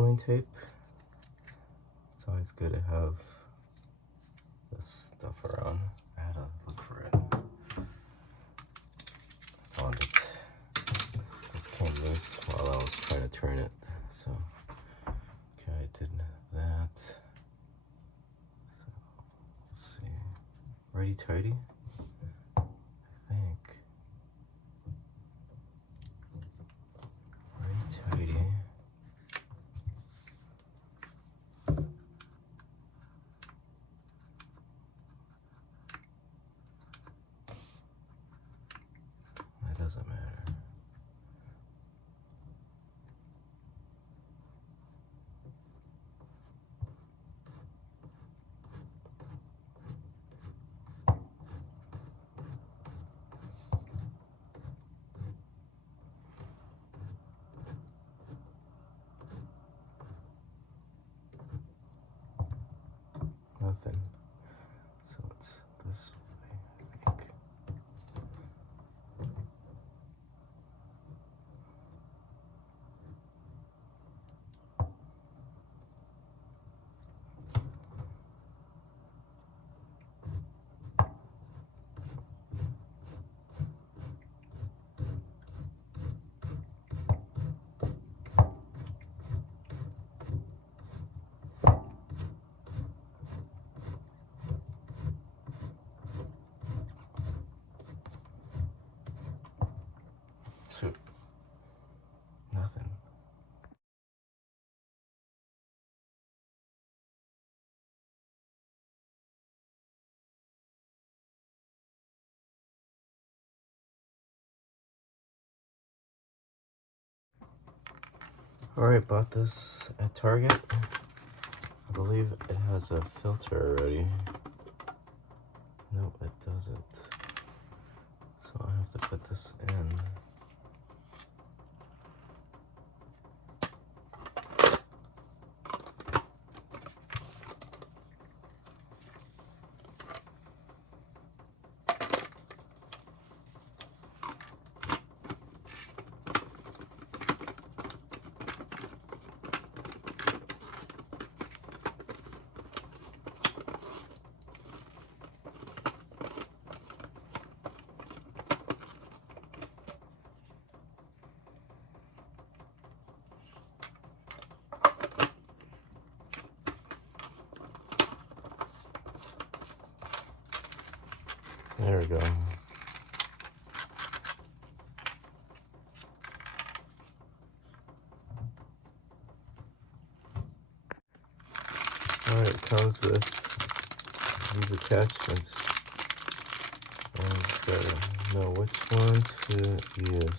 pulling tape. It's always good to have this stuff around. I had to look for it. Found it. This came loose while I was trying to turn it. So, okay, I did that. So, let's see. Righty tighty, I think. Righty tighty. That doesn't matter. Nothing. So it's this way, I think. Shoot. Nothing. Alright, bought this at Target. I believe it has a filter already. No, it doesn't. So I have to put this in. There we go. Alright, it comes with these attachments. And gotta know which one to use.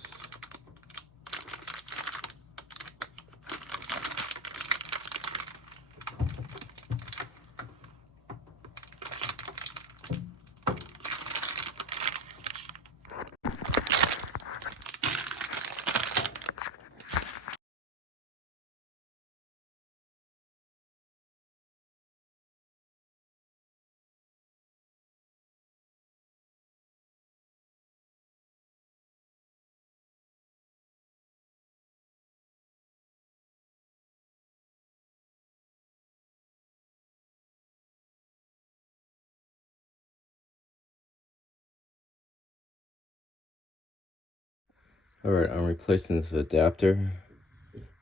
Alright, I'm replacing this adapter.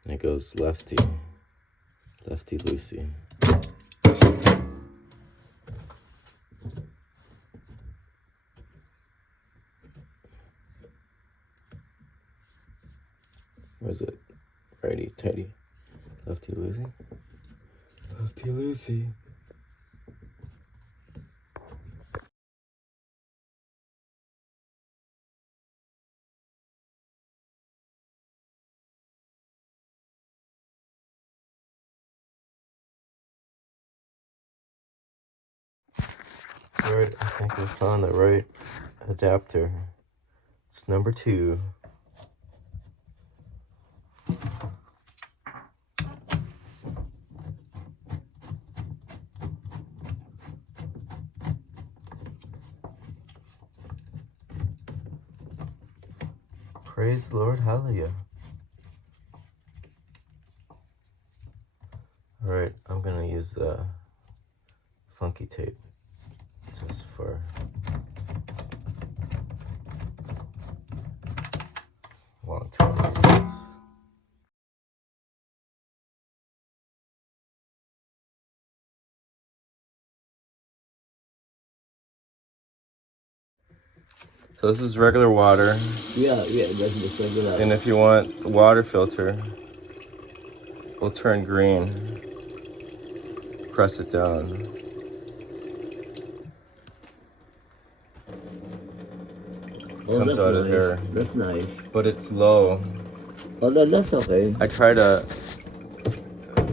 And it goes lefty. Lefty loosey. Where's it? Righty tighty. Lefty loosey. Lefty loosey. Alright, I think we found the right adapter. It's number 2. Praise the Lord, hallelujah. Alright, I'm gonna use the funky tape just for long-term maintenance. So this is regular water. Yeah, that's the regular. And if you want the water filter, will turn green. Press it down. Oh, Comes that's out nice. of here. That's nice. But it's low. Oh, that's okay. I try to.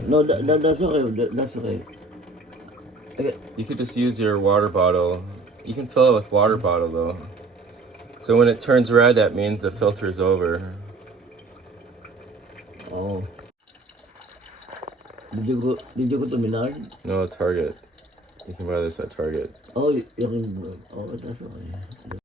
No, that's okay. That's okay. Okay. You could just use your water bottle. You can fill it with water bottle though. So when it turns red, that means the filter's over. Oh. Did you go to Menard? No, Target. You can buy this at Target. Oh, you can. Oh, that's okay.